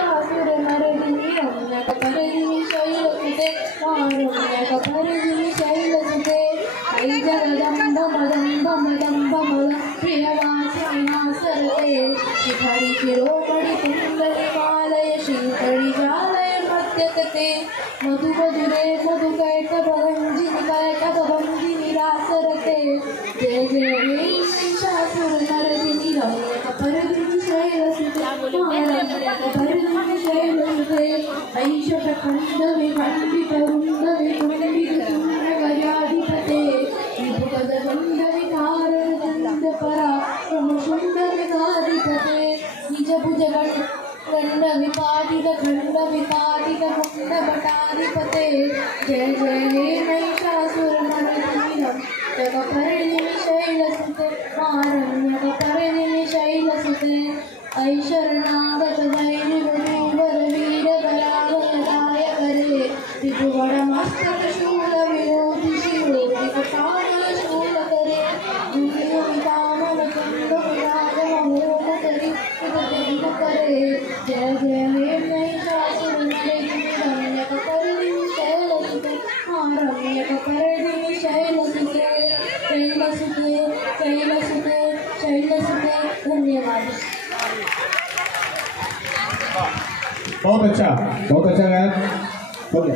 महिषासुरमर्दिनी रम्यकपर्दिनी शैलसुते रम्यकपर्दिनी शैलसुते ऐ जगदम्ब मदम्ब मदम्ब मद प्रियवासिना सरते शिखरि शिरोमणि कुण्डलिमालय श्रीकरि जालय मध्यकते मधुमधुरे मधुकैटभभञ्जिनि कैटभभञ्जिनि रासरते जय जय हे महिषासुरमर्दिनि रम्यकपर्दिनि शैलसुते रम्यकपर्दिनि शैलसुते ऐशपखण्डविखण्डितवृन्दविकुण्डितशून्यगजाधिपते विभुगजगन्धवितारदन्दपराक्रमशुण्डविकाधिपते निजभुजगण्डविपाटितखण्डविपाटितमुण्डभटाधिपते जय जय हे महिषासुरमर्दिनि रम्यकपर्दिनि शैलसुते रम्यकपर्दिनि शैलसुते ऐ शरणागत दैर्यवधूवर वीरबलावलदाय करे त्रिभुवनमस्तकशूल विरोधि शिरोधि कटानलशूल करे दुर्योमितामलकुण्डविराजमहोदकरि कृतदिन करे जय जय हे महिषासुरमर्दिनि रम्यकपर्दिनि शैलसुते रम्यकपर्दिनि शैलसुते शैलसुते शैलसुते शैलसुते। धन्यवाद। बहुत अच्छा गायक। ओके।